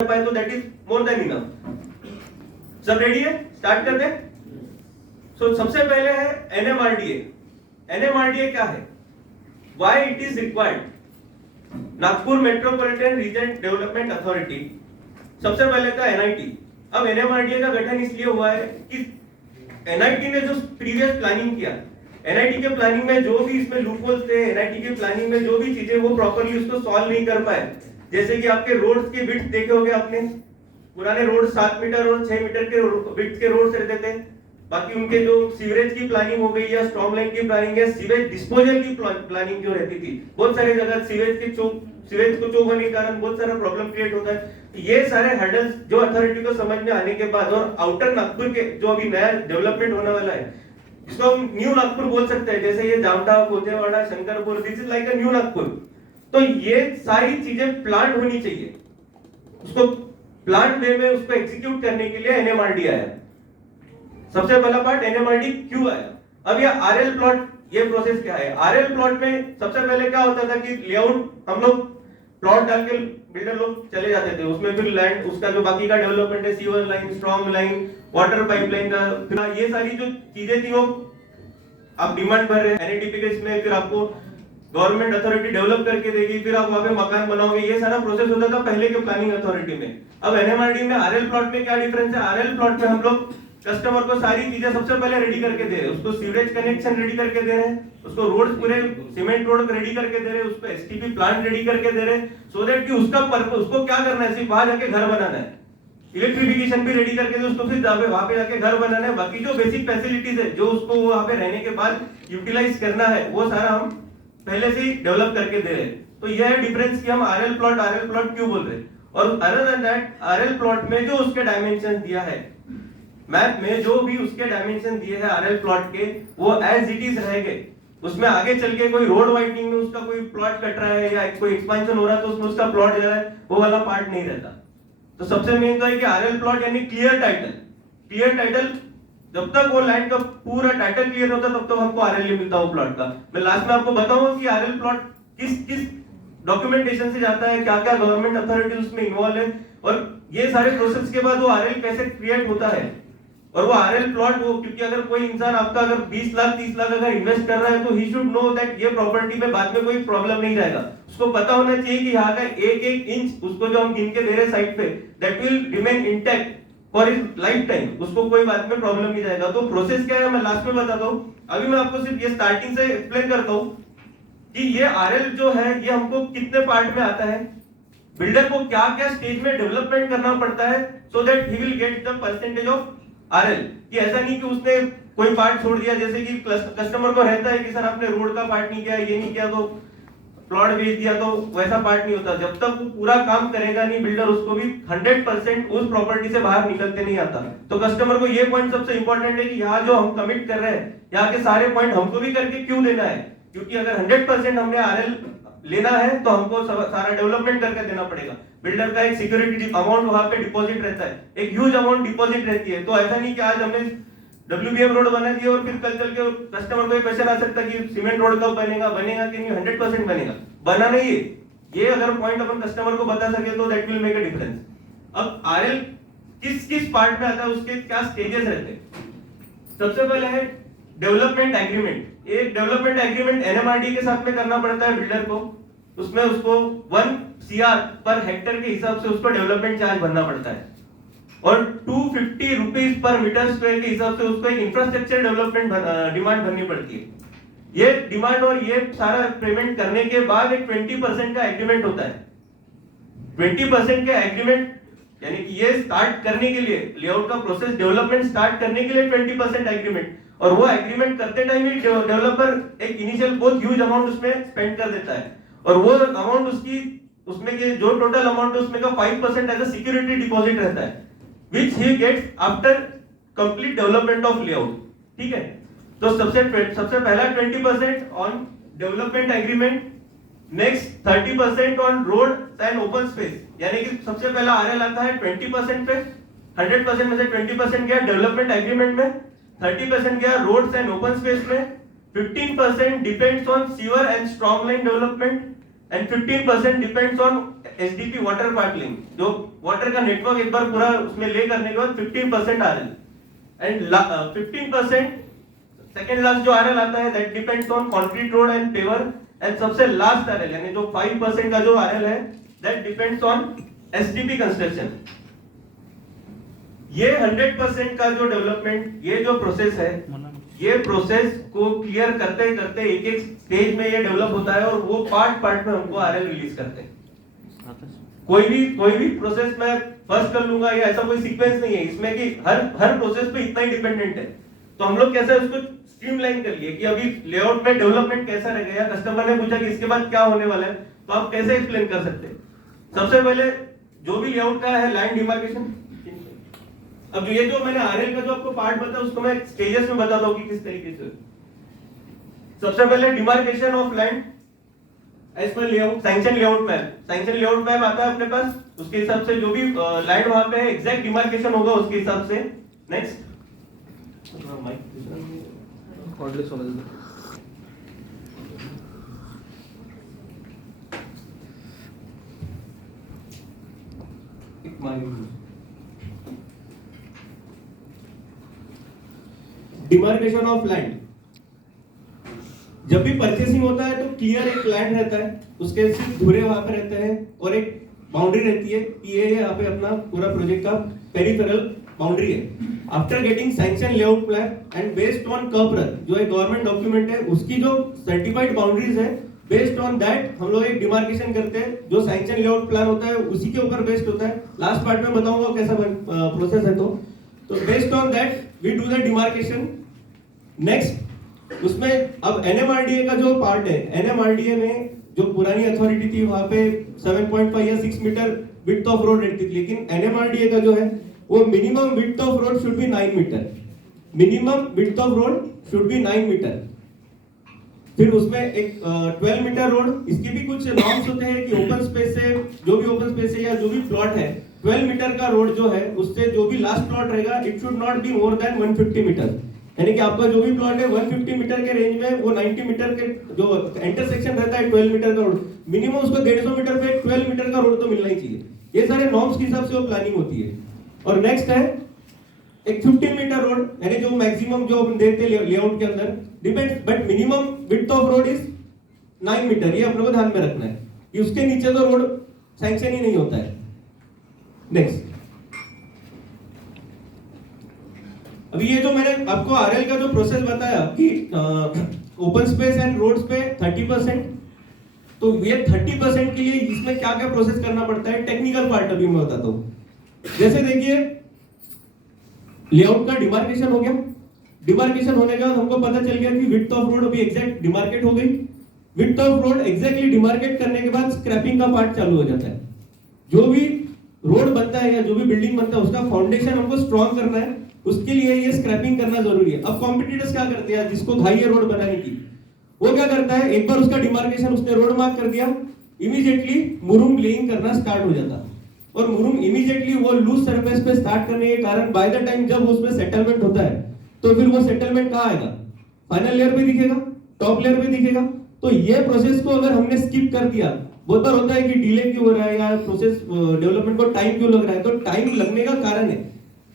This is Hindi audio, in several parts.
पाए तो that is more than enough. सब रेडी है, स्टार्ट करते हैं। सो सबसे पहले है एनएमआरडीए। एनएमआरडीए क्या है, why it is required? Nagpur metropolitan region development authority, सबसे पहले था एनआईटी। अब एनएमआरडीए का गठन इसलिए हुआ है कि एनआईटी ने जो प्रीवियस प्लानिंग किया, एनआईटी के प्लानिंग में जो भी इसमें लूपहोल्स थे, एनआईटी के प्लानिंग में जो भी चीजें वो प्रॉपर्ली उसको सॉल्व नहीं कर पाए। जैसे कि आपके रोड्स की विड्थ देखे होंगे आपने, पुराने रोड 7 मीटर और 6 मीटर के विड्थ के रोड्स रहते थे। बाकी उनके जो सीवरेज की प्लानिंग हो गई या स्ट्रॉन्ग लाइन की प्लानिंग है, सीवेज डिस्पोजल की प्लानिंग जो रहती थी, बहुत सारे जगह सीवेज को चोक होने के कारण बहुत सारा प्रॉब्लम क्रिएट होता है। ये सारे हर्डल्स जो अथॉरिटी को समझ में आने के बाद, और आउटर नागपुर के जो अभी नया डेवलपमेंट होने वाला है, इसको हम न्यू नागपुर बोल सकते हैं। जैसे ये Jamtha, Kotewada, Shankarpur, this is like a new Nagpur. तो ये सारी चीजें प्लान होनी चाहिए, उसको प्लान वे में उसको एग्जीक्यूट करने के लिए एनएमआरडी आया। सबसे पहला पार्ट एनएमआरडी क्यों आया। अब ये आरएल प्लॉट, ये प्रोसेस क्या है। आरएल प्लॉट में सबसे पहले क्या होता था कि लेआउट हम लोग प्लॉट डाल के बिल्डर लोग चले जाते थे, उसमें फिर लैंड उसका जो बाकी का डेवलपमेंट है, sewer line, strong line, water pipeline का, फिर ये सारी जो चीजें थी वो आप डिमांड भर रहे हैं एनएडीपी के इसमें, फिर आपको गवर्नमेंट अथॉरिटी डेवलप करके देगी, फिर आप वहां पे मकान बनाओगे। ये सारा प्रोसेस होता था पहले के प्लानिंग अथॉरिटी में। अब एनएमआरडी में आरएल प्लॉट में क्या डिफरेंस है। आरएल प्लॉट में हम लोग कस्टमर को सारी चीजें सबसे पहले रेडी करके दे रहे हैं, उसको सीवरेज कनेक्शन रेडी करके दे रहे हैं, उसको रोड्स पूरे सीमेंट रोड रेडी करके दे रहे हैं, उसको एसटीपी प्लांट रेडी करके दे रहे हैं, सो दैट कि उसका पर्पस, उसको क्या करना है, सिर्फ वहां जाके घर बनाना है। इलेक्ट्रिफिकेशन भी रेडी करके दे, उसको फिर वहां पे जाके घर बनाना है। बाकी जो बेसिक फैसिलिटीज है जो उसको वहां पे रहने के बाद यूटिलाइज करना है, वो सारा हम पहले से ही डेवलप करके दे रहे हैं। तो यह है डिफरेंस कि हम आरएल प्लॉट क्यों बोल रहे हैं। और other than that, RL plot में जो उसके डायमेंशन दिया है, मैप में जो भी उसके डायमेंशन दिए हैं आरएल प्लॉट के, वो एज इट इज रहेंगे। उसमें आगे चल के कोई रोड वाइडनिंग में उसका कोई प्लॉट कट रहा है या कोई एक्सपेंशन हो रहा है तो उसमें उसका प्लॉट जो है वो वाला पार्ट नहीं रहता। तो सबसे मेन तो है कि आरएल प्लॉट यानी क्लियर टाइटल, जब तक वो लैंड का पूरा टाइटल क्लियर होता है तब तक हमको आरएल मिलता है प्लॉट का। मैं लास्ट में आपको बताऊंगा कि आरएल प्लॉट किस डॉक्यूमेंटेशन से जाता है, क्या क्या गवर्नमेंट अथॉरिटीज उसमें इन्वॉल्व है, और ये सारे प्रोसेस के बाद वो आरएल कैसे क्रिएट होता है। और वो आरएल प्लॉट वो, क्योंकि अगर कोई इंसान आपका अगर 20 लाख 30 लाख अगर इन्वेस्ट कर रहा है तो ही शुड नो दैट ये प्रॉपर्टी में बाद में कोई प्रॉब्लम नहीं रहेगा। उसको पता होना चाहिए कि यहाँ का एक एक इंच उसको जो हम गिन के दे रहे साइड पे, that will remain intact for his life time, उसको कोई बाद में प्रॉब्लम नहीं जाएगा। तो प्रोसेस क्या है मैं लास्ट में बताता हूँ। अभी मैं आपको सिर्फ ये स्टार्टिंग से एक्सप्लेन करता हूँ कि ये आरएल जो है ये हमको कितने पार्ट में आता है, बिल्डर को क्या क्या स्टेज में डेवलपमेंट करना पड़ता है, so that he will get the percentage of RL. कि ऐसा नहीं कि उसने कोई पार्ट छोड़ दिया, जैसे कि कस्टमर को रहता है कि सर आपने रोड का पार्ट नहीं किया, ये नहीं किया, तो प्लॉट बेच दिया, तो वैसा पार्ट नहीं होता। जब तक वो पूरा काम करेगा नहीं बिल्डर, उसको भी 100% उस प्रॉपर्टी से बाहर निकलते नहीं आता। तो कस्टमर को ये पॉइंट सबसे इंपॉर्टेंट है कि यहाँ जो हम कमिट कर रहे हैं, यहाँ के सारे पॉइंट हमको भी करके क्यों देना है, क्योंकि अगर 100% हमने आरएल लेना है तो हमको सारा डेवलपमेंट करके देना पड़ेगा। बिल्डर का एक सिक्योरिटी अमाउंट वहां पे डिपॉजिट रहता है, एक ह्यूज अमाउंट डिपॉजिट रहती है। तो ऐसा नहीं कि आज हमने डब्ल्यूबीएम रोड बना दिया और फिर कल चल के कस्टमर को ये क्वेश्चन आ सकता है कि सीमेंट रोड कब बनेगा कि नहीं। 100% बनेगा, बना नहीं है। ये अगर पॉइंट अपन कस्टमर को बता सके तो that will make a difference. अब आरएल किस पार्ट में आता है, उसके क्या स्टेजेस रहते हैं। सबसे पहले है डेवलपमेंट एग्रीमेंट। एक डेवलपमेंट एग्रीमेंट एनएमआरडी के साथ में करना पड़ता है बिल्डर को। उसमें उसको 1 CR पर हेक्टर के हिसाब से उसको डेवलपमेंट चार्ज भरना पड़ता है, और 250 रुपीज पर मीटर स्क्वायर के हिसाब से उसको एक इंफ्रास्ट्रक्चर डेवलपमेंट डिमांड भरनी पड़ती है। ये डिमांड और ये सारा पेमेंट करने के बाद एक 20% का एग्रीमेंट होता है। 20% का एग्रीमेंट यानी कि ये स्टार्ट करने के लिए, लेआउट का प्रोसेस डेवलपमेंट स्टार्ट करने के लिए 20% एग्रीमेंट, और वो एग्रीमेंट करते टाइम ही डेवलपर एक इनिशियल बहुत ह्यूज अमाउंट उसमें स्पेंड कर देता है, और वो अमाउंट उसमें के जो टोटल अमाउंट है उसमें का 5% एज अ सिक्योरिटी डिपॉजिट रहता है, which he gets after complete development of layout। ठीक है, तो सबसे पहला 20% on development agreement, next 30% on road and open space. यानी कि सबसे पहला आरएल आता है 20% पे, 100% में से 20% गया डेवलपमेंट एग्रीमेंट में, 30% गया रोड्स एंड ओपन स्पेस में, 15% depends on sewer and strong line development, and 15% depends on SDP water pipeline, जो वाटर का नेटवर्क एक बार पूरा उसमें ले करने के बाद 15% आरएल, एंड 15% सेकेंड लास्ट जो आरएल आता है that depends on concrete road and paver, and सबसे लास्ट आरएल यानी जो 5% का जो आरएल है that depends on SDP construction. ये 100% का जो डेवलपमेंट, ये जो प्रोसेस है, ये प्रोसेस को क्लियर करते करते एक एक स्टेज में ये डेवलप होता है और वो पार्ट में हमको आरएल रिलीज करते हैं। कोई भी प्रोसेस मैं फर्स्ट कर लूंगा, या ऐसा कोई सीक्वेंस नहीं है इसमें कि हर प्रोसेस पे इतना ही डिपेंडेंट है। तो हम लोग कैसे उसको स्ट्रीमलाइन कर लिए कि अभी लेआउट में डेवलपमेंट कैसा रहेगा, या कस्टमर ने पूछा कि इसके बाद क्या होने वाला है, तो आप कैसे एक्सप्लेन कर सकते हैं। सबसे पहले जो भी लेआउट का है लैंड डिमार्केशन। अब ये जो मैंने आरएल का जो आपको पार्ट बताया उसको मैं स्टेजेस में बताता हूं कि किस तरीके से। सबसे पहले demarcation of land as per layout, sanction layout map. Sanction layout map आता है अपने पास, उसके हिसाब से जो भी लैंड वहां पे है एग्जैक्ट डिमार्केशन होगा उसके हिसाब से। Next demarcation of land. जब भी परचेसिंग होता है तो क्लियर एक लैंड रहता है, उसके सिर्फ धुरे वहां पे रहते हैं और एक बाउंड्री रहती है कि ये यहाँ पे अपना पूरा प्रोजेक्ट का पेरिफेरल बाउंड्री है। After getting sanction layout plan and based on कर्परत, जो एक गवर्नमेंट डॉक्यूमेंट है, उसकी जो सर्टिफाइड बाउंड्रीज है, बेस्ड ऑन दैट हम लोग एक डिमार्केशन करते हैं। जो सैंक्शन लेआउट प्लान होता है उसी के ऊपर बेस्ड होता है। लास्ट पार्ट में बताऊंगा कैसा प्रोसेस है। तो based on that we do the demarcation. Next उसमें अब एनएमआरडीए का जो पार्ट है, एनएमआरडीए में जो पुरानी अथॉरिटी थी वहां पे 7.5 या 6 मीटर विड्थ ऑफ रोड रहती थी, लेकिन एनएमआरडीए का जो है वो minimum width of road should be 9 metre. Minimum width of road should be 9 metre. फिर उसमें एक 12 मीटर रोड, इसकी भी कुछ नॉर्म्स होते हैं कि ओपन स्पेस से, जो भी ओपन स्पेस है या जो भी प्लॉट है, 12 मीटर का रोड जो है उससे जो भी लास्ट प्लॉट रहेगा it should not be more than 150 metre. यानी कि आपका जो भी प्लॉट है 150 मीटर के रेंज में, वो 90 मीटर के जो इंटरसेक्शन रहता है 12 मीटर का रोड, मिनिमम उसको 150 मीटर पे 12 मीटर का रोड तो मिलना ही चाहिए। ये सारे नॉर्म्स के हिसाब से वो प्लानिंग होती है। और नेक्स्ट है एक 15 मीटर रोड, यानी जो मैक्सिमम जो हम देते हैं लेआउट के अंदर depends, but minimum width of road is 9 metre. ये अपने को ध्यान में रखना है कि उसके नीचे तो रोड सैंक्शन ही नहीं होता है। नेक्स्ट, अभी ये जो मैंने आपको आरएल का जो प्रोसेस बताया कि ओपन स्पेस एंड रोड्स पे 30%, तो ये 30% के लिए इसमें क्या क्या प्रोसेस करना पड़ता है, टेक्निकल पार्ट अभी मैं बताता हूँ। जैसे देखिए लेआउट का डिमार्केशन हो गया, डिमार्केशन होने के बाद हमको पता चल गया कि विड्थ ऑफ रोड अभी एग्जैक्ट डिमार्केट हो गई। Width of road exactly demarcate करने के बाद स्क्रैपिंग का पार्ट चालू हो जाता है। जो भी रोड बनता है या जो भी बिल्डिंग बनता है उसका फाउंडेशन हमको स्ट्रॉन्ग करना है, उसके लिए ये स्क्रैपिंग करना जरूरी है। अब कॉम्पिटिटर्स क्या करते हैं, जिसको घाई है रोड बनाने की, वो क्या करता है, एक बार उसका डिमार्केशन उसने रोड मार्क कर दिया, इमीडिएटली मुरुम लेइंग करना स्टार्ट हो जाता, और मुरुम इमीडिएटली वो लूज सरफेस पे स्टार्ट करने के कारण बाय द टाइम जब उसमें सेटलमेंट होता है तो फिर वो सेटलमेंट कहाँ आएगा, फाइनल लेयर पे दिखेगा, टॉप लेयर पे दिखेगा। तो ये प्रोसेस को अगर हमने स्किप कर दिया, बहुत बार होता है कि डिले क्यों हो रहा है या प्रोसेस डेवलपमेंट को टाइम क्यों लग रहा है, तो टाइम लगने का कारण है,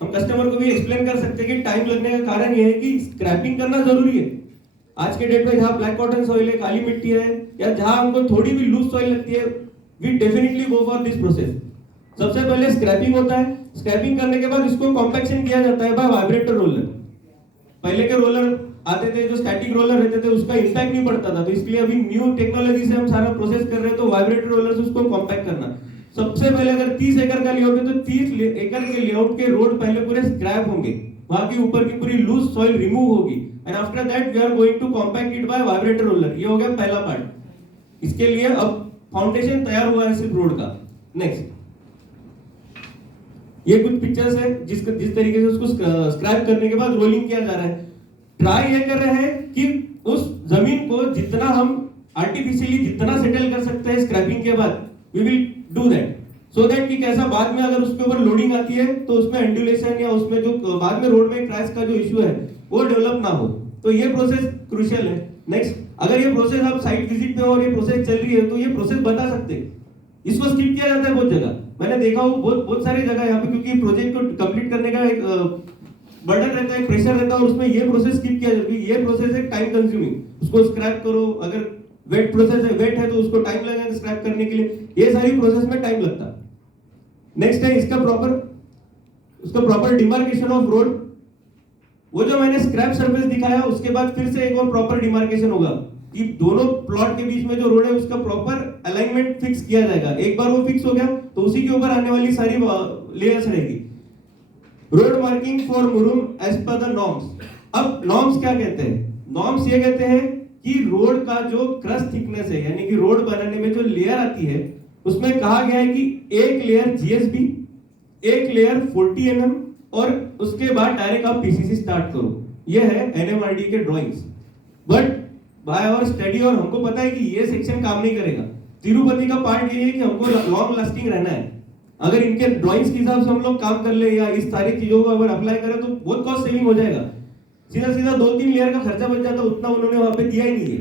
हम कस्टमर को भी एक्सप्लेन कर सकते हैं कि टाइम लगने का कारण ये है कि स्क्रैपिंग करना जरूरी है। आज के डेट में जहाँ ब्लैक कॉटन सॉइल है, काली मिट्टी है, या जहाँ हमको थोड़ी भी लूज सॉइल लगती है, we definitely go for this process. सबसे पहले स्क्रैपिंग होता है, स्क्रैपिंग करने के बाद इसको कॉम्पैक्शन किया जाता है बाय वाइब्रेटर रोलर। पहले के रोलर आते थे जो स्टैटिक रोलर रहते थे उसका इंपैक्ट नहीं पड़ता था, तो इसलिए अभी न्यू टेक्नोलॉजी से हम सारा प्रोसेस कर रहे हैं, तो वाइब्रेटर रोलर से उसको कॉम्पैक्ट करना। सबसे पहले अगर 30 एकड़ का लेआउट है तो 30 एकड़ के लेआउट के रोड पहले पूरे स्क्रैप होंगे, वहां की ऊपर की पूरी लूज सॉइल रिमूव होगी, and after that we are going to compact it by vibrator roller. ये हो गया पहला पार्ट। इसके लिए अब फाउंडेशन तैयार हुआ है सिर्फ रोड का। नेक्स्ट, ये कुछ पिक्चर्स है जिस तरीके से उसको स्क्रैप करने के बाद रोलिंग किया जा रहा है। ट्राई ये कर रहे हैं कि उस जमीन को जितना हम आर्टिफिशियली जितना सेटल कर सकते हैं स्क्रैपिंग के बाद, we will do that, so that कि कैसा बाद में अगर उसके ऊपर लोडिंग आती है तो उसमें एंडुलेशन या उसमें जो बाद में रोड में क्रैश का जो इश्यू है वो डेवलप ना हो। तो ये प्रोसेस क्रूशियल है। नेक्स्ट, अगर ये प्रोसेस आप साइट विजिट पे हो और ये प्रोसेस चल रही है तो ये प्रोसेस बता सकते हैं। इसको स्किप किया जाता है बहुत जगह, मैंने देखा हूँ बहुत सारी जगह यहाँ पे, क्योंकि प्रोजेक्ट को कंप्लीट करने का एक बर्डन रहता है, प्रेशर रहता है, और उसमें ये प्रोसेस स्किप किया जाता है। ये प्रोसेस है टाइम कंज्यूमिंग, उसको स्क्रैप करो, अगर वेट प्रोसेस है, वेट है तो उसको टाइम लगेगा स्क्रैप करने के लिए, ये सारी प्रोसेस में टाइम लगता है। नेक्स्ट है इसका प्रॉपर डिमार्केशन ऑफ रोड। वो जो मैंने स्क्रैप सरफेस दिखाया उसके बाद फिर से एक और प्रॉपर डिमार्केशन होगा कि दोनों प्लॉट के बीच में जो रोड है उसका प्रॉपर अलाइनमेंट फिक्स किया जाएगा। एक बार वो फिक्स हो गया तो उसी के ऊपर आने वाली सारी लेयर्स रहेगी। Road marking for murum as per the norms. अब नॉर्म्स क्या कहते हैं? नॉर्म्स ये कहते हैं कि रोड का जो क्रस्ट थिकनेस है, यानी कि रोड बनाने में जो लेयर आती है उसमें कहा गया है कि एक लेयर जीएसबी, एक लेयर 40 mm और उसके बाद डायरेक्ट आप पीसीसी स्टार्ट करो। ये है एनएमआरडी के drawings. But by our study और हमको पता है कि ये सेक्शन काम नहीं करेगा। तिरुपति का पार्ट ये है कि हमको लॉन्ग लास्टिंग रहना है। अगर इनके ड्राइंग्स के हिसाब से हम लोग काम कर ले या इस सारी चीजों को अगर अप्लाई करें तो बहुत कॉस्ट सेविंग हो जाएगा। सीधा सीधा 2-3 लेयर का खर्चा बच जाता, उतना उन्होंने वहां पे दिया ही नहीं है।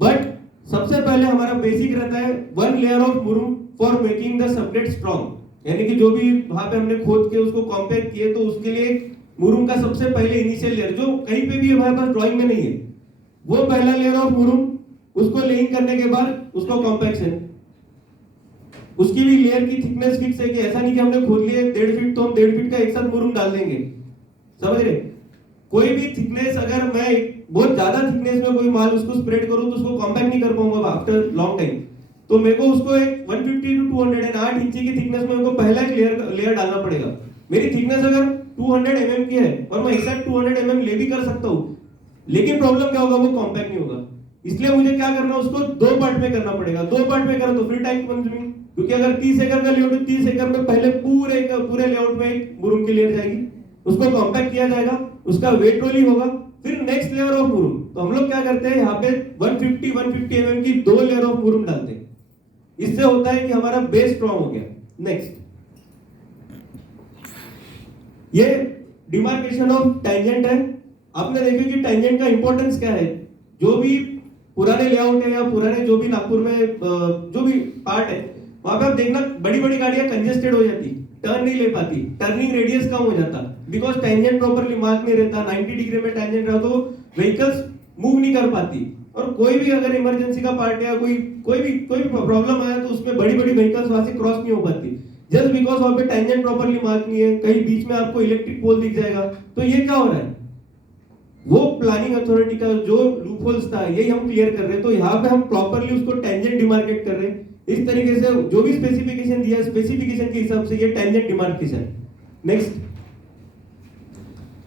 बट सबसे पहले हमारा बेसिक रहता है 1 layer of murum for making the sublet strong, यानी कि जो भी वहां पे हमने खोद के उसको कॉम्पैक्ट किए तो उसके लिए मुरुम का सबसे पहले इनिशियल लेयर जो कहीं पे भी हमारे पास ड्राइंग में नहीं है, वो पहला लेयर ऑफ मुरुम, उसको लेइंग करने के बाद उसको कॉम्पैक्शन। उसकी भी लेयर की थिकनेस फिक्स है कि ऐसा नहीं कि हमने खोद लिए 1.5 फीट तो हम 1.5 फीट का एक साथ मुरुम डाल देंगे, समझ रहे? कोई भी थिकनेस अगर मैं बहुत ज्यादा थिकनेस में कोई माल उसको स्प्रेड करूं तो उसको कॉम्पैक्ट नहीं कर पाऊंगा आफ्टर लॉन्ग टाइम। तो मेरे को उसको एक 150 to 208 इंची की थिकनेस में उनको पहला एक लेयर डालना पड़ेगा। मेरी थिकनेस अगर 200 mm की है और मैं एक्सैक्ट 200 mm ले भी कर सकता हूँ, लेकिन प्रॉब्लम क्या होगा, वो कॉम्पैक्ट नहीं होगा। इसलिए मुझे क्या करना, उसको 2 पार्ट में करना पड़ेगा। 2 पार्ट में करो तो फिर टाइम कंज्यूमिंग, क्योंकि अगर 30 एकड़ का लेआउट है 30 एकड़ में पहले पूरे लेआउट में एक मुरुम की लेयर जाएगी, उसको कॉम्पैक्ट किया जाएगा, उसका वेट रोलिंग होगा, फिर नेक्स्ट लेयर ऑफ मुरुम। तो हम लोग क्या करते हैं यहाँ पे 150 mm की 2 लेयर ऑफ मुरुम डालते हैं। इससे होता है कि हमारा बेस स्ट्रॉन्ग हो गया। नेक्स्ट, ये डिमार्केशन ऑफ टेंजेंट है। आपने देखा कि टेंजेंट का इंपॉर्टेंस क्या है। जो भी पुराने लेआउट है या पुराने जो भी नागपुर में जो भी पार्ट है वहां पे आप देखना बड़ी बड़ी गाड़ियां कंजेस्टेड हो जाती, टर्न नहीं ले पाती, टर्निंग रेडियस कम हो जाता, बिकॉज टेंजेंट प्रॉपरली मार्क नहीं रहता। 90 डिग्री में टेंजेंट रहा तो व्हीकल्स मूव नहीं कर पाती। और कोई भी अगर इमरजेंसी का पार्ट या कोई भी प्रॉब्लम आया तो उसमें बड़ी बड़ी व्हीकल्स वहां से क्रॉस नहीं हो पाती, जस्ट बिकॉज वहां पे टेंजेंट प्रॉपरली मार्क नहीं है। कहीं बीच में आपको इलेक्ट्रिक पोल दिख जाएगा। तो ये क्या हो रहा है, वो प्लानिंग अथॉरिटी का जो लूपहोल्स था यही हम क्लियर कर रहे हैं। तो यहाँ पे हम प्रॉपरली उसको टेंजेंट डिमार्केट कर रहे हैं। इस तरीके से जो भी स्पेसिफिकेशन दिया, स्पेसिफिकेशन के हिसाब से ये टेंजेंट डिमार्केशन। नेक्स्ट,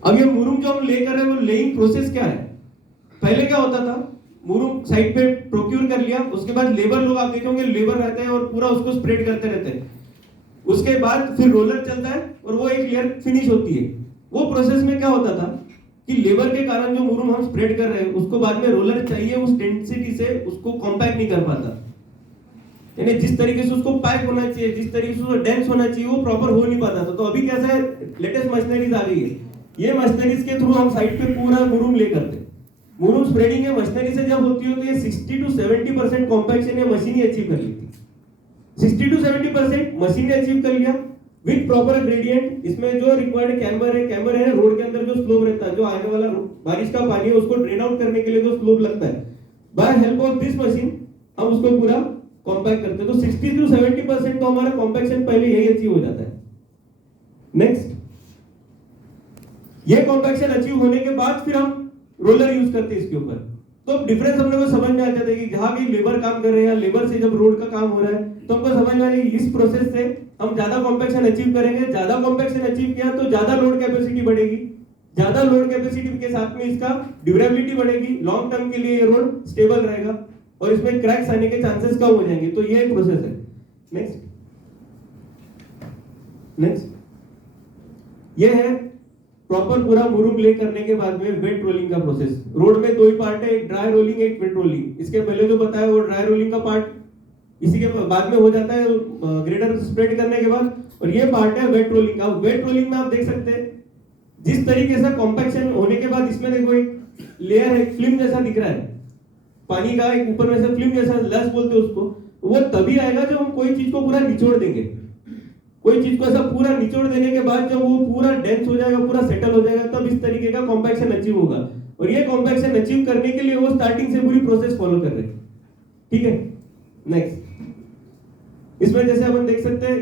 अब ये मुरुम जो हम ले कर रहे हैं वो लेइंग प्रोसेस क्या है। पहले क्या होता था, मुरुम साइड पे प्रोक्यूर कर लिया, उसके बाद लेबर लोग आप देखोगे लेबर रहते हैं और पूरा उसको स्प्रेड करते रहते हैं। उसके बाद फिर रोलर चलता है और वो एक लेयर फिनिश होती है। वो प्रोसेस में क्या होता था कि लेबर के कारण जो मुरुम हम स्प्रेड कर रहे हैं उसको बाद में रोलर चाहिए उस डेंसिटी से उसको कॉम्पैक्ट नहीं कर पाता, यानी जिस तरीके से उसको पैक होना चाहिए, जिस तरीके से उसको डेंस होना चाहिए वो प्रॉपर हो नहीं पाता था। तो अभी कैसा है, लेटेस्ट मशीनरीज आ गई है, ये मशीनरीज के थ्रू हम साइड पे पूरा मुरुम ले करते हैं। मुरुम स्प्रेडिंग है मशीनरी से जब होती है तो ये 60 to 70% कॉम्पैक्शन ये मशीन ही अचीव कर लेती है। 60 to 70% मशीन ने अचीव कर लिया विद प्रॉपर ग्रेडियंट। इसमें जो रिक्वायर्ड कैम्बर है रोड के अंदर जो स्लोप रहता है, जो आने वाला बारिश का पानी है उसको ड्रेन आउट करने के लिए जो स्लोप लगता है, by help of this machine हम उसको पूरा कॉम्पैक्ट करते हैं। तो 60 to 70% तो हमारा कॉम्पैक्शन पहले यही अचीव हो जाता है। नेक्स्ट, ये कॉम्पैक्शन अचीव होने के बाद फिर हम रोलर यूज करते हैं इसके ऊपर। तो डिफरेंस हम लोग को समझ में आ जाता है कि जहां भी लेबर काम कर रहे हैं, लेबर से जब रोड का काम हो रहा है तो हमको समझ में आ रहा है इस प्रोसेस से हम ज्यादा कॉम्पैक्शन अचीव करेंगे। ज्यादा कॉम्पैक्शन अचीव किया तो ज्यादा लोड कैपेसिटी बढ़ेगी, ज्यादा लोड कैपेसिटी के साथ में इसका ड्यूरेबिलिटी बढ़ेगी, लॉन्ग टर्म के लिए ये रोड स्टेबल रहेगा और इसमें क्रैक्स आने के चांसेस कम हो जाएंगे। तो ये एक प्रोसेस है। नेक्स्ट, ये है प्रॉपर पूरा मुरुम ले करने के बाद में वेट रोलिंग का प्रोसेस। रोड में 2 ही पार्ट है, एक ड्राई रोलिंग एक वेट रोलिंग। इसके पहले जो बताया वो ड्राई रोलिंग का पार्ट इसी के बाद में हो जाता है ग्रेडर स्प्रेड करने के बाद, और ये पार्ट है वेट रोलिंग का। वेट रोलिंग में आप देख सकते हैं जिस तरीके से कॉम्पैक्शन होने के बाद इसमें देखो एक लेयर है, फिल्म जैसा दिख रहा है। पानी का एक ऊपर में से फिल्म जैसा लस बोलते हैं उसको, वो तभी आएगा जब हम कोई चीज को पूरा निचोड़ देंगे। कोई चीज को ऐसा पूरा निचोड़ देने के बाद जब वो पूरा डेंस हो जाएगा, पूरा सेटल हो जाएगा, तब इस तरीके का कॉम्पैक्शन अचीव होगा। और ये कॉम्पैक्शन अचीव करने के लिए वो स्टार्टिंग से पूरी प्रोसेस फॉलो कर रहे हैं। ठीक है, नेक्स्ट। इसमें जैसे अपन देख सकते हैं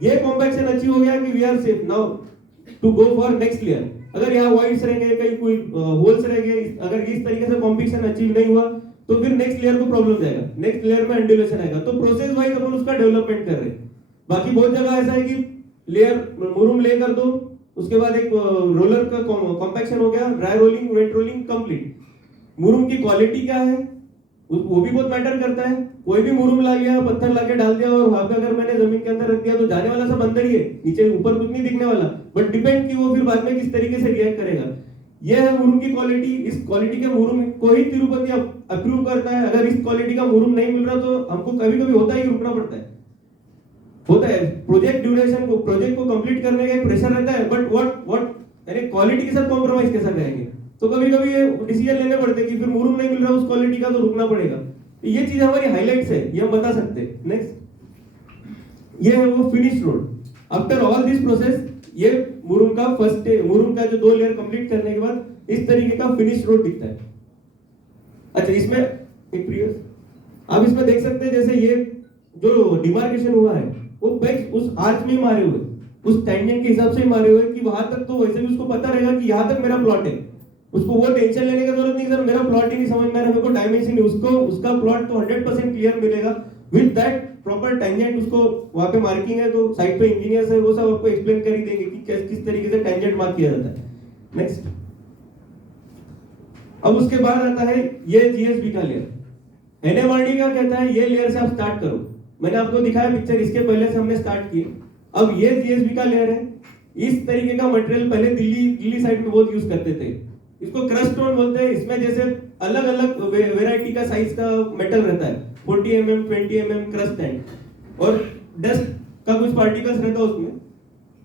ये कॉम्पैक्शन अचीव हो गया कि we are safe now to go for next layer. अगर यहाँ वॉइड्स रहेंगे, कहीं कोई होल्स रहेंगे, अगर इस तरीके से कॉम्पैक्शन अचीव नहीं हुआ तो फिर नेक्स्ट लेयर को प्रॉब्लम जाएगा, नेक्स्ट लेयर में अंडुलेशन आएगा। तो प्रोसेस वाइज अपन उसका डेवलपमेंट कर रहे हैं। बाकी बहुत जगह ऐसा है कि लेयर मुरुम ले कर दो, उसके बाद एक रोलर का कॉम्पैक्शन हो गया, dry rolling, wet rolling complete. मुरुम की क्वालिटी क्या है वो भी बहुत मैटर करता है। कोई भी मुरुम ला लिया, पत्थर लाके डाल दिया और वहां पे अगर मैंने जमीन के अंदर रख दिया तो जाने वाला सब अंदर ही है, नीचे ऊपर कुछ नहीं दिखने वाला। बट डिपेंड कि वो फिर बाद में किस तरीके से रिएक्ट करेगा। यह है मुरुम की क्वालिटी। इस क्वालिटी के मुरुम को ही तिरुपति अप्रूव करता है। अगर इस क्वालिटी का मुरुम नहीं मिल रहा तो हमको कभी कभी होता है कि रुकना पड़ता है, होता है। प्रोजेक्ट ड्यूरेशन को, प्रोजेक्ट को कंप्लीट करने का एक प्रेशर रहता है, बट व्हाट यानी क्वालिटी के साथ कॉम्प्रोमाइज कैसा करेंगे। तो कभी कभी ये डिसीजन लेने पड़ते हैं कि फिर मुरुम नहीं मिल रहा उस क्वालिटी का तो रुकना पड़ेगा। तो ये चीज हमारी हाइलाइट्स है, ये हम बता सकते हैं। नेक्स्ट, ये है वो finish road. After all this process ये मुरुम का मुरुम का जो 2 लेयर कंप्लीट करने के बाद इस तरीके का फिनिश रोड दिखता है। अच्छा, इसमें एक प्रीवियस आप इसमें देख सकते हैं, जैसे ये जो डिमार्केशन हुआ है वो पेग्स उस आर्च में ही मारे हुए, उस टेंजेंट के हिसाब से ही मारे हुए कि वहां तक तो वैसे भी उसको पता रहेगा कि यहाँ तक मेरा प्लॉट है। उसको वो टेंशन लेने की जरूरत नहीं सर मेरा प्लॉट ही नहीं समझ में आ रहा, मेरे को डायमेंशन नहीं, उसको उसका प्लॉट तो 100% क्लियर मिलेगा विद दैट प्रॉपर टेंजेंट। उसको वहां पे मार्किंग है तो साइड पे इंजीनियर्स है वो सब आपको एक्सप्लेन कर ही देंगे कि किस तरीके से टेंजेंट मार्क किया जाता है। नेक्स्ट, अब उसके बाद आता है ये जीएसबी का लेयर। एनएमआरडी का कहता है ये लेयर से आप स्टार्ट करो। मैंने आपको दिखाया पिक्चर, इसके पहले से हमने स्टार्ट किए। अब ये जीएसबी का लेयर है। इस तरीके का मटेरियल पहले दिल्ली साइड में बहुत यूज करते थे। इसको क्रस्ट स्टोन बोलते हैं। इसमें जैसे अलग अलग वेराइटी का साइज का मेटल रहता है, 40 mm, 20 mm क्रस्ट एंड और डस्ट का कुछ पार्टिकल्स रहता है उसमें।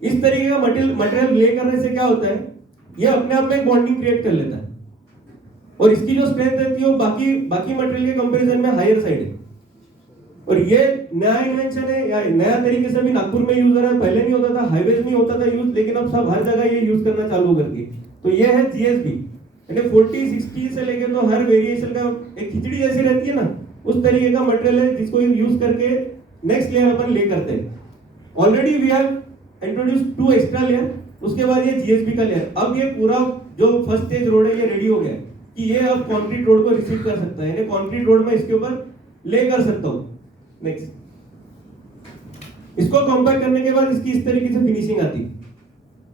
इस तरीके का मटेरियल ले करने से क्या होता है, ये अपने आप में एक बॉन्डिंग क्रिएट कर लेता है और इसकी जो स्ट्रेंथ रहती है वो बाकी मटेरियल के कंपैरिजन में हायर साइड है। और ये नया इन्वेंशन है या नया तरीके से भी नागपुर में यूज हो रहा है। पहले नहीं होता था, हाईवेज में होता था यूज, लेकिन अब सब हर जगह ये यूज करना चालू कर दिए। तो ये है जीएसबी, यानी 40-60 से लेके तो हर वेरिएशन का एक खिचड़ी जैसी रहती है ना, उस तरीके का मटेरियल है जिसको यूज करके नेक्स्ट लेयर अपन ले करते हैं। Already we have introduced 2 extra layer. उसके बाद ये जीएसबी का लेयर। अब ये पूरा जो फर्स्ट स्टेज रोड है ये रेडी हो गया कि ये अब कंक्रीट रोड को रिसीव कर सकता है, यानी कंक्रीट रोड में इसके ऊपर ले कर सकता हूं। नेक्स्ट, इसको कंपेयर करने के बाद इसकी इस तरीके से फिनिशिंग आती है।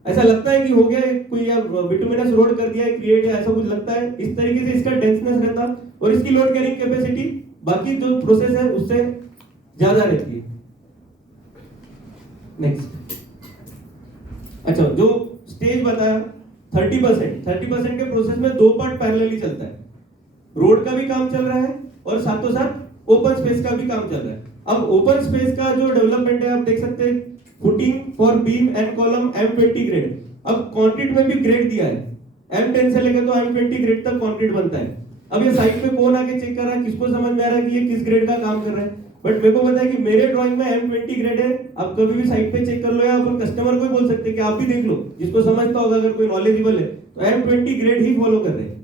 ऐसा लगता है कि हो गया कोई या बिटुमिनस रोड कर दिया है, क्रिएट है, ऐसा कुछ लगता है। इस तरीके से इसका डेंसनेस रहता और इसकी लोड कैरिंग कैपेसिटी बाकी जो प्रोसेस है उससे ज्यादा रहती है। नेक्स्ट, अच्छा, जो स्टेज बताया 30% के प्रोसेस में 2 पार्ट पैरेलली चलता है। रोड का भी काम चल रहा है और साथों साथ ओपन स्पेस का भी काम चल रहा है। अब ओपन स्पेस का जो डेवलपमेंट है आप देख सकते हैं, footing for beam and column M20 grade. अब कंक्रीट में भी ग्रेड दिया है, M10 से लेकर तो M20 ग्रेड तक कंक्रीट बनता है। अब ये साइड पे कौन आके चेक कर रहा है, किसको समझ में आ रहा है कि ये किस ग्रेड का काम कर रहा है। बट मेरे को पता है कि मेरे ड्राइंग में M20 ग्रेड है। आप कभी भी साइड पे चेक कर लो या अपन कस्टमर को ही बोल सकते हैं कि आप भी देख लो, जिसको समझता होगा अगर कोई नॉलेजेबल है तो M20 ग्रेड ही फॉलो कर रहे हैं।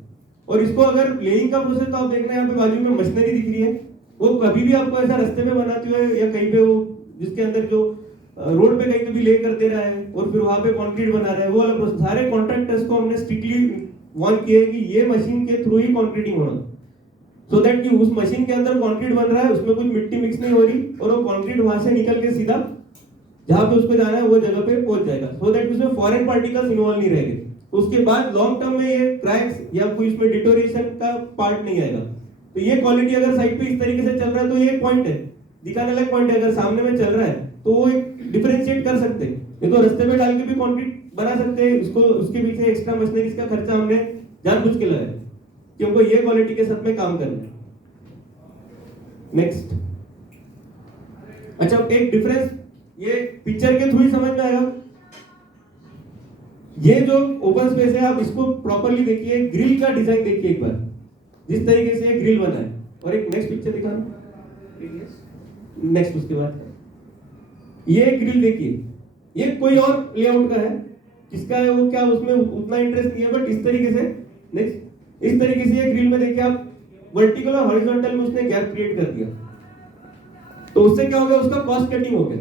और इसको अगर लेइंग का प्रोसेस तो आप देख रहे हैं यहाँ पे बाजू में मशीनरी दिख रही है, वो कभी भी आपको ऐसा रास्ते में बनाते हुए या कहीं पे वो जिसके अंदर जो रोड पे कहीं पे भी ले कर दे रहा है और फिर वहां पे कंक्रीट बना रहा है, वो वाला प्रोसेस। सारे कॉन्ट्रैक्टर्स को हमने स्ट्रिक्टली वार्न किया है कि ये मशीन के थ्रू ही कंक्रीटिंग होना, सो दैट कि उस मशीन के अंदर कंक्रीट बन रहा है उसमें कुछ मिट्टी मिक्स नहीं हो रही और वो कंक्रीट वहां से निकल के सीधा जहां पे उसको जाना है वो जगह पे पहुंच जाएगा, सो दैट उसमें फॉरेन पार्टिकल्स इन्वॉल्व नहीं रहेंगे। उसके बाद लॉन्ग टर्म में ये क्रैक्स या कोई इसमें डिटोरेशन का पार्ट नहीं आएगा। तो ये क्वालिटी अगर साइड पे इस तरीके से चल रहा है तो ये एक पॉइंट है, दिखाने लायक पॉइंट है। अगर सामने में चल रहा है तो वो एक डिफरेंशिएट कर सकते हैं। ये तो रास्ते पे डाल के भी कंक्रीट बना सकते हैं, इसको उसके पीछे एक्स्ट्रा मशीनरीज का खर्चा हमने जानबूझ के लगाया कि हमको ये क्वालिटी के साथ में काम करना है। नेक्स्ट, अच्छा, एक डिफरेंस ये पिक्चर के थ्रू ही समझ में आएगा। ये जो ओपन स्पेस है आप इसको प्रॉपर्ली देखिए, ग्रिल का डिजाइन देखिए एक बार, जिस तरीके से ग्रिल बना है और एक नेक्स्ट पिक्चर दिखाना, नेक्स्ट उसके बाद ये ग्रिल देखिए, ये कोई और लेआउट का है, किसका है वो क्या उसमें उतना इंटरेस्ट नहीं है, बट इस तरीके से नेक्स्ट इस तरीके से ये ग्रिल में देखिए आप वर्टिकल और हॉरिजॉन्टल में उसने गैप क्रिएट कर दिया, तो उससे क्या हो गया, उसका कॉस्ट कटिंग हो गया।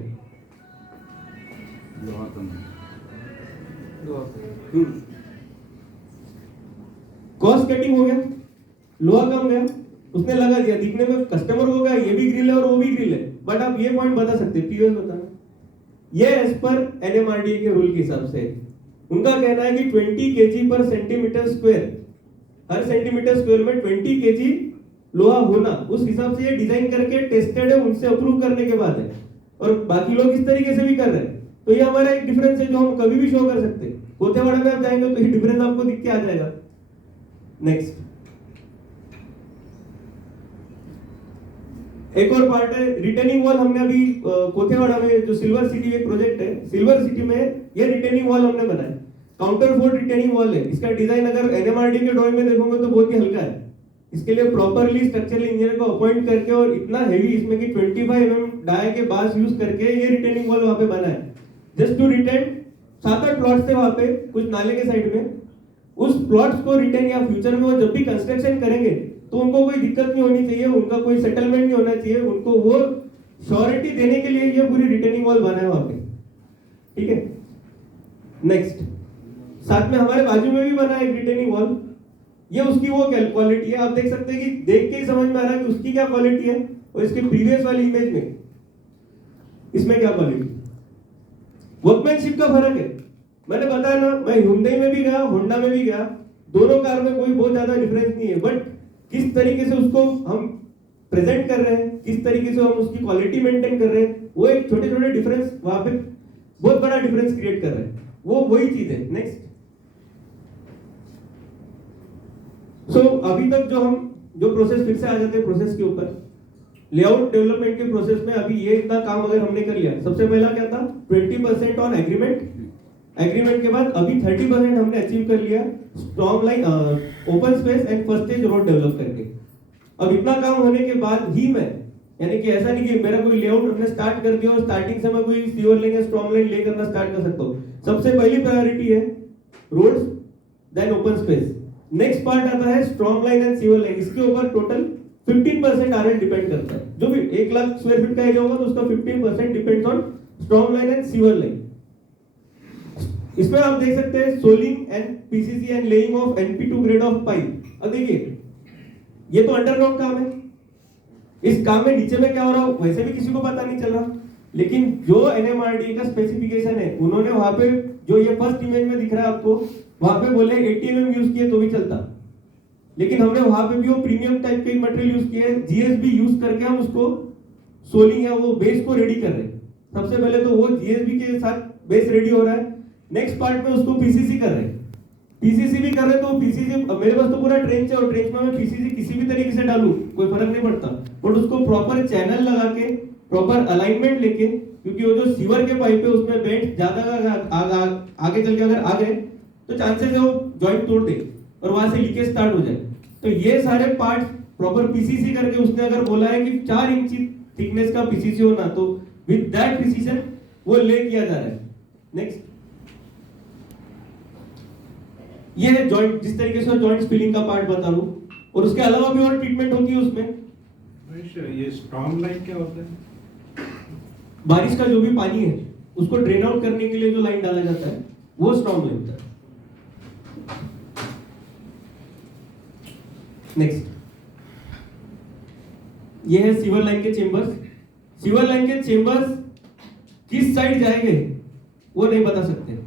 कॉस्ट कटिंग हो गया, लोहा कम गया, उसने लगा दिया, दिखने में कस्टमर हो गया ये भी ग्रिल है और वो भी ग्रिल है, बट आप ये पॉइंट बता सकते हैं, पीओएस बताना, ये एज पर एनएमआरडीए के रूल के हिसाब से उनका कहना है कि 20 केजी पर सेंटीमीटर स्क्वायर, हर सेंटीमीटर स्क्वायर में 20 केजी लोहा होना, उस हिसाब से ये डिजाइन करके टेस्टेड है, उनसे अप्रूव करने के बाद है, और बाकी लोग इस तरीके से भी कर रहे हैं। तो ये हमारा एक डिफरेंस है जो हम कभी भी शो कर सकते हैं। कोतेवाड़ा में आप जाएंगे तो ये डिफरेंस आपको दिख के आ जाएगा। नेक्स्ट एक और पार्ट है रिटेनिंग वॉल। हमने अभी कोतेवाड़ा में जो सिल्वर सिटी एक प्रोजेक्ट है, सिल्वर सिटी में ये रिटेनिंग वॉल हमने बनाया, काउंटर फोर्ट रिटेनिंग वॉल है। इसका डिजाइन अगर एनएमआरडी के ड्राइंग में देखोगे तो बहुत ही हल्का है। इसके लिए प्रॉपरली स्ट्रक्चरल इंजीनियर को अपॉइंट करके और इतना हेवी इसमें कि 25 mm डाई के बास यूज करके ये रिटेनिंग वॉल वहां पे बना है, जस्ट टू रिटेन 7-8 प्लॉट्स थे वहां पे कुछ नाले के साइड में। उस प्लॉट्स को रिटेन या फ्यूचर में वो जब भी कंस्ट्रक्शन करेंगे तो उनको कोई दिक्कत नहीं होनी चाहिए, उनका कोई सेटलमेंट नहीं होना चाहिए, उनको वो श्योरिटी देने के लिए ये पूरी रिटेनिंग वॉल बना है वहां पे, ठीक है। नेक्स्ट साथ में हमारे बाजू में भी बना है एक रिटेनिंग वॉल, ये उसकी वो क्वालिटी है, आप देख सकते हैं कि देख के ही समझ में आ रहा है कि उसकी क्या क्वालिटी है और इसके प्रीवियस वाली इमेज में इसमें क्या क्वालिटी। वर्कमैनशिप का फर्क है, मैंने बताया ना, मैं Hyundai में भी गया, होंडा में भी गया, दोनों कार में कोई बहुत ज्यादा डिफरेंस नहीं है, बट किस तरीके से उसको हम प्रेजेंट कर रहे हैं, किस तरीके से हम उसकी क्वालिटी मेंटेन कर रहे हैं, वो एक छोटे छोटे डिफरेंस वहां पे बहुत बड़ा डिफरेंस क्रिएट कर रहे हैं, वो वही चीज है। नेक्स्ट अभी तक जो प्रोसेस, फिर से आ जाते हैं प्रोसेस के ऊपर, लेआउट डेवलपमेंट के प्रोसेस में अभी ये इतना काम अगर हमने कर लिया, सबसे पहला क्या था 20% ऑन एग्रीमेंट के बाद अभी 30% हमने अचीव कर लिया strong line, open space and first stage road develop करके। अब इतना काम होने के बाद ही मैं, यानी कि ऐसा नहीं कि मेरा कोई लेआउट हमने स्टार्ट कर दिया और स्टार्टिंग से मैं कोई सीवर लाइन या स्ट्रॉन्ग लाइन ले करना स्टार्ट कर सकता हूँ। सबसे पहली प्रायोरिटी है roads, then open space, next part आता है strong line and sewer line. इसके ऊपर टोटल 15% आरएल डिपेंड करता है, जो भी 1 लाख स्क्वायर फीट का एरिया होगा तो उसका 15% depends on strong line and sewer line. इसमें आप देख सकते हैं soling and PCC and laying of NP2 grade of pipe. अब देखिए ये तो अंडरग्राउंड काम है, इस काम में नीचे में क्या हो रहा हो वैसे भी किसी को पता नहीं चल रहा, लेकिन जो एनएमआरडी का स्पेसिफिकेशन है उन्होंने वहां पे जो ये फर्स्ट इमेज में दिख रहा है आपको, वहां पे बोले 80 mm यूज किए तो भी चलता, लेकिन हमने वहां पे भी वो प्रीमियम टाइप के मटेरियल यूज किए, जीएसबी यूज करके हम उसको सोलिंग या वो बेस को रेडी कर रहे हैं। सबसे पहले तो वो जीएसबी के साथ बेस रेडी हो रहा है, नेक्स्ट पार्ट में उसको पीसीसी कर रहे हैं, पीसीसी भी कर रहे हैं। तो पीसीसी मेरे पास तो पूरा ट्रेंच है और ट्रेंच में मैं पीसीसी किसी भी तरीके से डालूं कोई फर्क नहीं पड़ता, बट उसको प्रॉपर चैनल लगा के प्रॉपर अलाइनमेंट लेके, क्योंकि वो जो सीवर के पाइप है उसमें बेंट ज्यादा आगे चल के अगर आ गए तो चांसेस है वो जॉइंट तोड़ दे और वहां से लीकेज स्टार्ट हो जाए। तो ये सारे पार्ट्स प्रॉपर पीसीसी करके उसने अगर बोला है कि 4 इंच थिकनेस का पीसीसी होना, तो विद दैट प्रिसीजन वो ले किया जा रहा है। नेक्स्ट ये है जॉइंट, जिस तरीके से जॉइंट फिलिंग का पार्ट बता रहा हूं, और उसके अलावा भी और ट्रीटमेंट होती है उसमें। ये स्ट्रॉन्ग लाइन क्या होता है? बारिश का जो भी पानी है उसको ड्रेन आउट करने के लिए जो लाइन डाला जाता है वो स्ट्रॉन्ग लाइन होता है। नेक्स्ट ये है सीवर लाइन के चेंबर्स। सीवर लाइन के चेंबर्स किस साइड जाएंगे वो नहीं बता सकते,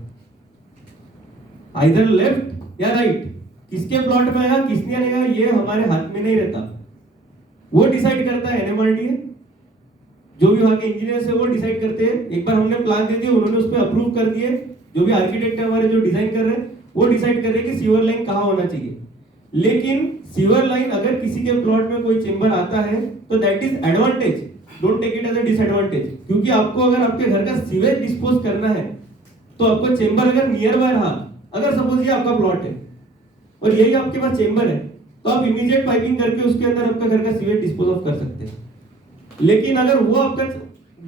आइदर लेफ्ट या राइट, किसके प्लॉट में आएगा किसने आएगा ये हमारे हाथ में नहीं रहता, वो डिसाइड करता है एनएमआरडीए, जो भी वहां के इंजीनियर्स है वो डिसाइड करते हैं। एक बार हमने प्लान दे दिया, उन्होंने उस पर अप्रूव कर दिए, जो भी आर्किटेक्ट है हमारे जो डिजाइन कर रहे हैं वो डिसाइड कर रहे हैं कि सीवर लाइन कहां होना चाहिए। लेकिन सीवर लाइन अगर किसी के प्लॉट में कोई चेंबर आता है तो that is advantage, don't take it as a disadvantage, क्योंकि आपको अगर आपके घर का सीवेज डिस्पोज करना है तो आपको चेंबर अगर नियर बाय रहा, अगर सपोज ये आपका प्लॉट है और यही आपके पास चेंबर है, तो आप इमीडिएट पाइपिंग करके उसके अंदर आपका घर का सीवेज डिस्पोज ऑफ कर सकते हैं। लेकिन अगर वो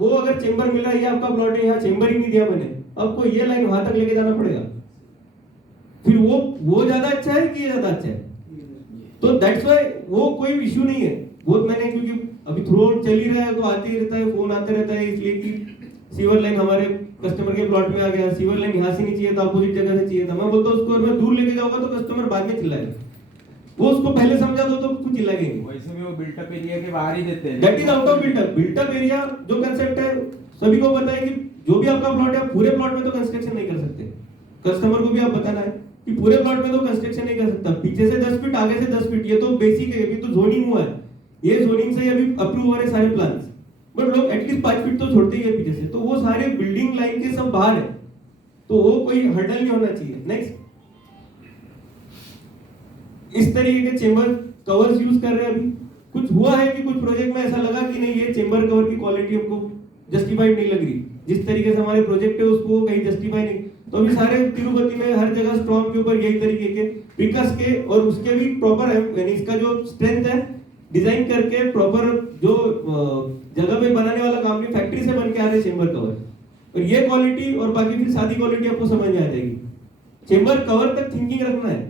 अगर चेंबर मिला, ये आपका प्लॉट है, यहाँ चेंबर ही नहीं दिया मैंने, आपको ये लाइन वहां तक लेके जाना पड़ेगा। फिर वो ज्यादा अच्छा है कि ये ज्यादा अच्छा है? तो दैट्स व्हाई वो कोई इश्यू नहीं है। वो मैंने, क्योंकि अभी थ्रू आउट चल ही रहा है तो आते ही रहता है, फोन आते रहता है, इसलिए कि सीवर लाइन हमारे कस्टमर के प्लॉट में आ गया, सीवर लाइन यहाँ से नहीं चाहिए था, अपोजिट जगह से चाहिए था। मैं बोलता हूँ उसको मैं दूर लेके जाऊंगा तो कस्टमर बाद में चिल्लाएगा, वो उसको पहले समझा दो तो कुछ चिल्लाएंगे। वैसे भी वो बिल्टअप एरिया के बाहर ही देते हैं। That is out of built up area. जो कंसेप्ट है सभी को पता है कि जो भी आपका प्लॉट है, पूरे प्लॉट में तो कंस्ट्रक्शन नहीं कर सकते। कस्टमर को भी आप बताना है कि पूरे प्लॉट में तो कंस्ट्रक्शन नहीं कर सकता, पीछे से 10 फीट, आगे से 10 फीट, ये तो बेसिक है, अभी तो जोनिंग हुआ है, ये जोनिंग से अभी अप्रूव हो रहे सारे प्लान्स, बट लोग एटलीस्ट 5 फीट तो छोड़ते ही है पीछे से, तो वो सारे बिल्डिंग लाइन के सब बाहर है, तो वो कोई हर्डल नहीं होना चाहिए। नेक्स्ट, इस तरीके के चेंबर कवर्स यूज कर रहे हैं। अभी कुछ हुआ है कि कुछ प्रोजेक्ट में ऐसा लगा कि नहीं ये चेंबर कवर की क्वालिटी हमको जस्टिफाइड नहीं लग रही, जिस तरीके से हमारे प्रोजेक्ट है उसको कहीं जस्टिफाई नहीं, तो अभी सारे तिरुपति में हर जगह स्ट्रॉन्ग के ऊपर यही तरीके के पिकस के और उसके भी प्रॉपर यानी इसका जो स्ट्रेंथ है डिजाइन करके प्रॉपर जो जगह पे बनाने वाला काम नहीं, फैक्ट्री से बन के आ रहे चेंबर कवर, और ये क्वालिटी और बाकी फिर सादी क्वालिटी आपको समझ में आ जाएगी। चेंबर कवर तक थिंकिंग रखना है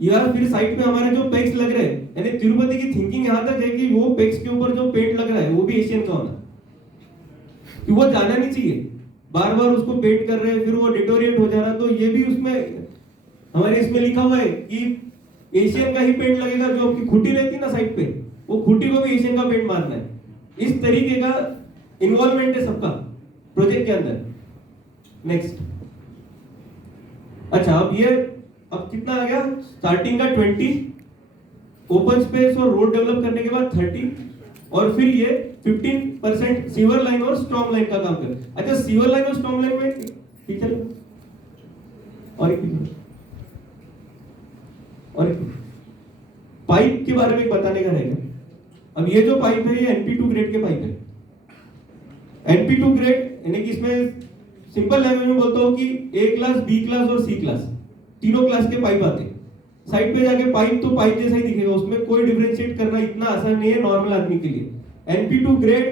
यार। फिर साइड पे हमारे जो पेक्स लग रहे हैं, यानी तिरुपति की थिंकिंग यहाँ तक है कि वो पेक्स के ऊपर जो पेंट लग रहा है वो भी एशियन का होना, कि वो जाना नहीं चाहिए, बार बार उसको पेंट कर रहे हैं, फिर वो डिटोरिएट हो जा रहा, तो ये भी उसमें हमारे इसमें लिखा हुआ है कि एशियन का ही पेंट लगेगा, जो आपकी खूंटी रहती है ना साइड पे, वो खूंटी को भी एशियन का पेंट मारना है। इस तरीके का इन्वॉल्वमेंट है सबका प्रोजेक्ट के अंदर। नेक्स्ट, अच्छा अब कितना आ गया, स्टार्टिंग का 20, ओपन स्पेस और रोड डेवलप करने के बाद 30, और फिर ये 15% सीवर लाइन और स्टॉर्म लाइन का काम कर। अच्छा, सीवर लाइन और स्टॉर्म लाइन में फीचर और एक पाइप के बारे में बताने का रहेगा। अब ये जो पाइप है ये NP2 ग्रेड के पाइप है। NP2 ग्रेड यानी कि इसमें सिंपल लैंग्वेज में बोलता हूं कि A क्लास, B क्लास और C क्लास, तीनों क्लास के पाइप आते हैं। साइड पे जाके पाइप तो पाइप जैसा ही दिखेगा, उसमें कोई डिफरेंशिएट करना इतना आसान नहीं है नॉर्मल आदमी के लिए। NP2 ग्रेड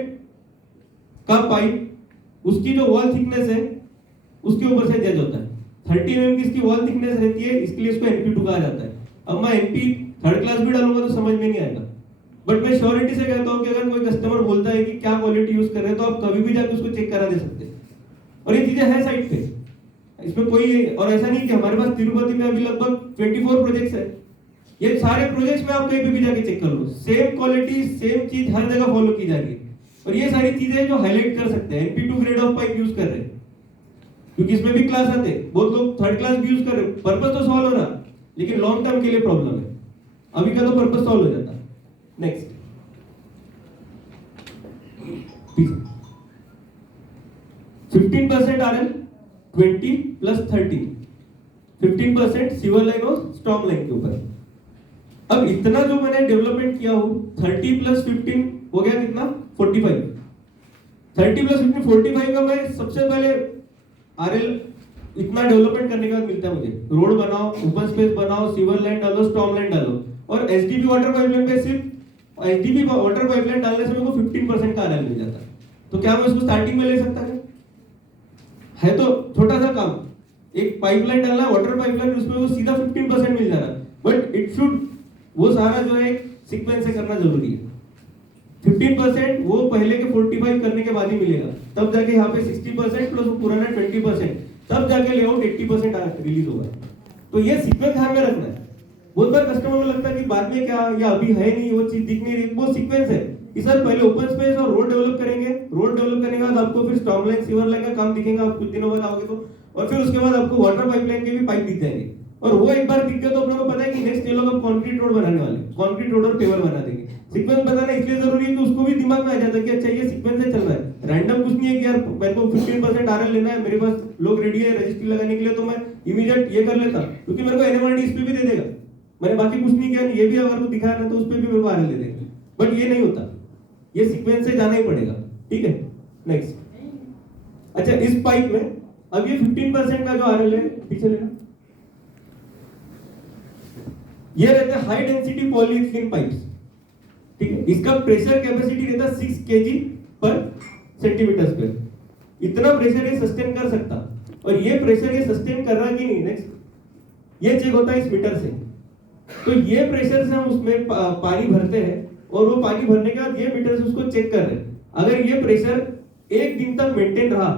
का पाइप, उसकी जो वॉल थिकनेस है उसके ऊपर से जज होता है। 30 mm की इसकी वॉल थिकनेस रहती है, इसके लिए इसको NP2 कहा जाता है। अब मैं NP थर्ड क्लास भी डालूंगा तो समझ में नहीं आएगा, बट मैं श्योरिटी से कहता हूं कि अगर कोई कस्टमर बोलता है कि क्या क्वालिटी यूज कर रहे हैं तो आप कभी भी जाकर उसको चेक करा दे सकते हैं, और ये चीजें है साइट पे, इसमें कोई, और ऐसा नहीं कि हमारे पास तिरुपति में अभी लगभग 24 प्रोजेक्ट्स है, ये सारे प्रोजेक्ट्स में आप कहीं पे भी जाके चेक कर लो, सेम क्वालिटी सेम चीज हर जगह फॉलो की जा रही है। और ये सारी चीजें जो हाईलाइट कर सकते हैं, NP2 grade of pipe use कर रहे हैं, क्योंकि इसमें भी क्लास आते हैं, बहुत लोग थर्ड क्लास भी यूज कर रहे हैं, पर्पस तो सॉल्व हो रहा, लेकिन लॉन्ग टर्म के लिए प्रॉब्लम है, अभी का तो पर्पस सॉल्व हो जाता। Next, 15% RL, 20 plus 30, 15% sewer line और स्टॉर्म लाइन के ऊपर। अब इतना जो मैंने डेवलपमेंट किया हो, 30 प्लस 15 हो गया कितना, 45। 30 प्लस 15 45 का मैं सबसे पहले RL इतना डेवलपमेंट करने के बाद मिलता है मुझे, रोड बनाओ, ओपन स्पेस बनाओ, सीवर लाइन डालो, स्टॉर्म लाइन डालो, और एसडीपी वाटर पाइपलाइन पे सिर्फ एसडीपी वाटर पाइपलाइन डालने से मेरे को 15% का RL मिल जाता है। तो क्या मैं उसको स्टार्टिंग में ले सकता है तो छोटा सा काम, एक पाइपलाइन डालना है, वाटर पाइपलाइन, उसमें वो सीधा 15% मिल जा रहा है, बट इट शुड, वो सारा जो है एक सीक्वेंस से करना जरूरी है। 15% वो पहले के 45 करने के बाद ही मिलेगा, तब जाके यहाँ पे 60% प्लस वो पुराना 20%, तब जाके लेआउट 80% रिलीज होगा। तो ये सीक्वेंस ध्यान में रखना है। बहुत बार कस्टमर को लगता है कि बाद में क्या, या अभी है नहीं, वो चीज दिख नहीं रही, वो सीक्वेंस है कि सर पहले ओपन स्पेस और रोड डेवलप करेंगे, रोड डेवलप करने के बाद आपको फिर स्टॉर्म लाइन, सीवर लाइन का काम दिखेगा, आप कुछ दिनों बाद आओगे तो, और फिर उसके बाद आपको वाटर पाइपलाइन के भी पाइप दिख जाएंगे, और वो एक बार दिख गया तो अपने को पता है कि नेक्स्ट ये लोग अब कंक्रीट रोड बनाने वाले, कंक्रीट रोड और पेवर बना देंगे। सीक्वेंस बताना इसलिए जरूरी है कि उसको भी दिमाग में आ जाता है कि अच्छा ये सीक्वेंस से चल रहा है, रैंडम कुछ नहीं है कि यार मेरे को 15% RL लेना है, मेरे पास लोग रेडी है रजिस्ट्री लगाने के लिए, तो मैं इमीडिएट ये कर लेता, क्योंकि मेरे को NMRD इस पे भी दे देगा, मैंने बाकी कुछ नहीं किया, ये भी अगर वो दिखाया ना तो उस पे भी मेरे को RL दे देगा, बट ये नहीं होता, ये सीक्वेंस से जाना ही पड़ेगा। ठीक है, नेक्स्ट, अच्छा इस पाइप में अब ये 15% का जो RL है, पीछे लेना, ये रहते हैं हाई डेंसिटी पॉलीइथिलीन पाइप्स, ठीक है। इसका प्रेशर कैपेसिटी रहता है 6 kg पर सेंटीमीटर स्क्वायर। इतना प्रेशर ये सस्टेन कर सकता, और ये प्रेशर ये सस्टेन कर रहा कि नहीं, नेक्स्ट ये चेक होता है इस मीटर से। तो ये प्रेशर से हम उसमें पानी भरते हैं, और वो पानी भरने के बाद ये मीटर से उसको चेक कर रहे हैं। अगर ये प्रेशर एक दिन तक मेंटेन रहा,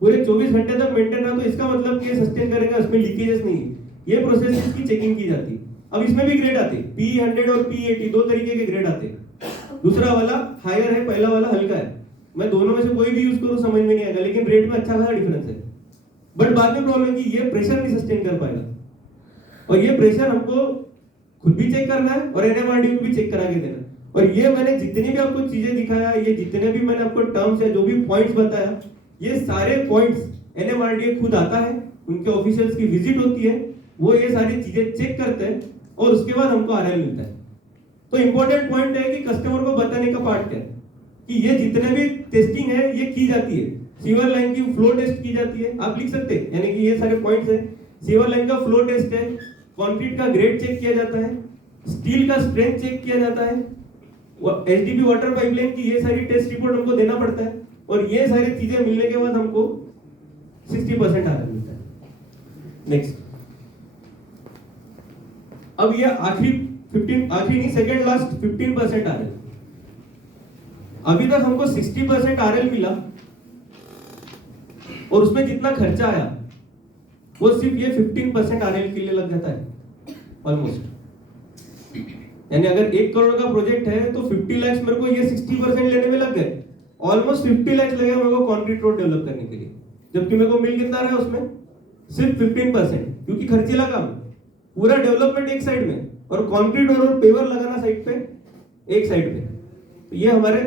पूरे 24 घंटे तक मेंटेन रहा, तो इसका मतलब कि ये सस्टेन करेगा, उसमें लीकेजेस नहीं है। ये प्रोसेस इसकी चेकिंग की जाती है। अब इसमें भी ग्रेड आते हैं, P100 और P80 दो तरीके के ग्रेड आते हैं। दूसरा वाला हायर है, पहला वाला हल्का है। मैं दोनों में से कोई भी यूज करूं समझ में नहीं आएगा, लेकिन रेट में अच्छा खासा डिफरेंस है। बट बाद में प्रॉब्लम है कि ये प्रेशर नहीं सस्टेन कर पाएगा, और ये प्रेशर हमको खुद भी चेक करना है और NMRDA को भी चेक करा के देना। और ये मैंने जितनी भी आपको चीजें दिखाया, ये जितने भी मैंने आपको टर्म्स या जो भी पॉइंट्स बताया, ये सारे पॉइंट्स NMRDA खुद आता है, उनके ऑफिशियल्स की विजिट होती है, वो ये सारी चीजें चेक करते हैं, और उसके बाद हमको RL मिलता है। तो इंपॉर्टेंट पॉइंट है कि कस्टमर को बताने का पार्ट क्या है, कि ये जितने भी टेस्टिंग है ये की जाती है। सीवर लाइन की फ्लो टेस्ट की जाती है, आप लिख सकते हैं, यानी कि ये सारे पॉइंट्स है। सीवर लाइन का फ्लो टेस्ट है, कंक्रीट का ग्रेड चेक किया जाता है, स्टील का स्ट्रेंथ चेक किया जाता है, HDP वाटर पाइपलाइन की ये सारी टेस्ट रिपोर्ट हमको देना पड़ता है, और ये सारी चीजें मिलने के बाद हमको 60% RL मिलता है। नेक्स्ट, अब ये आखिरी नहीं, सेकंड लास्ट 15% RL। अभी तक हमको 60% RL मिला, और उसमें जितना खर्चा आया वो सिर्फ ये 15% RL के लिए लग जाता है ऑलमोस्ट। यानी अगर 1 करोड़ का प्रोजेक्ट है तो 50 लाख मेरे को ये 60% लेने में लग गए। ऑलमोस्ट 50 लाख लगे मेरे को कंक्रीट रोड डेवलप करने के लिए, जबकि मेरे को मिल कितना रहा है उसमें सिर्फ 15%, क्योंकि खर्चीला काम, पूरा डेवलपमेंट एक साइड में और कंक्रीट और पेवर लगाना साइड पे, एक साइड पे। तो ये हमारे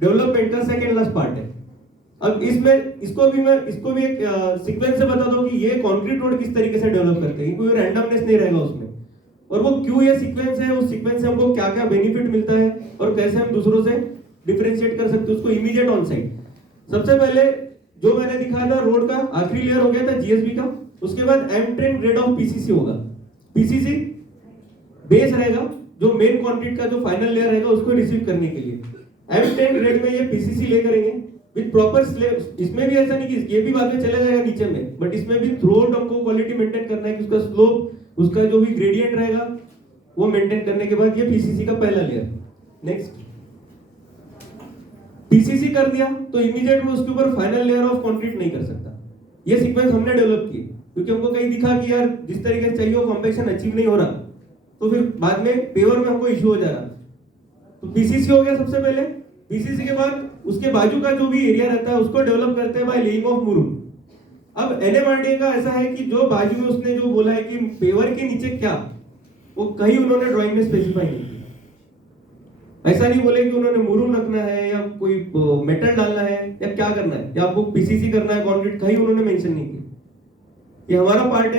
डेवलपमेंट का सेकंड लास्ट पार्ट है। अब इसमें इसको भी एक सीक्वेंस से बता दो कि ये कंक्रीट रोड किस तरीके से डेवलप करते हैं, कोई रैंडमनेस नहीं रहेगा उसमें, और वो क्यों ये सीक्वेंस है, उस सीक्वेंस से हमको क्या क्या बेनिफिट मिलता है, और कैसे हम दूसरों से डिफरेंशिएट कर सकते हैं उसको इमीडिएट ऑन साइट। सबसे पहले जो मैंने दिखाया था रोड का आखिरी लेयर हो गया था GSB का, उसके बाद M10 ग्रेड ऑफ PCC होगा। PCC बेस रहेगा, जो मेन कंक्रीट का जो फाइनल लेयर रहेगा उसको रिसीव करने के लिए। M10 ग्रेड में ये PCC ले करेंगे विद प्रॉपर स्लैब। इसमें भी ऐसा नहीं कि ये भी बाद में चला जाएगा नीचे में, बट इसमें भी थ्रूआउट हमको क्वालिटी मेंटेन करना है कि उसका स्लोप, उसका जो भी ग्रेडियंट रहेगा वो मेंटेन करने के बाद ये PCC का पहला लेयर। नेक्स्ट, PCC कर दिया तो इमीडिएट में उसके ऊपर फाइनल लेयर ऑफ कंक्रीट नहीं कर सकता। ये सीक्वेंस हमने डेवलप की, क्योंकि हमको कहीं दिखा कि यार जिस तरीके से चाहिए वो कॉम्पैक्शन अचीव नहीं हो रहा, तो फिर बाद में पेवर में हमको इशू हो जा रहा। तो PCC हो गया सबसे पहले। PCC के बाद उसके बाजू का जो भी एरिया रहता है उसको डेवलप करते हैं बाय लेइंग ऑफ मुरुम। अब NMRDA का ऐसा है कि जो बाजू में उसने जो बोला है कि पेवर के नीचे क्या, वो कहीं उन्होंने ड्राइंग में स्पेसिफाई नहीं किया। ऐसा नहीं बोले कि उन्होंने मुरुम रखना है या कोई मेटल डालना है या क्या करना है, या आपको PCC करना है कंक्रीट, कहीं उन्होंने मेंशन नहीं किया। ये हमारा पार्ट है।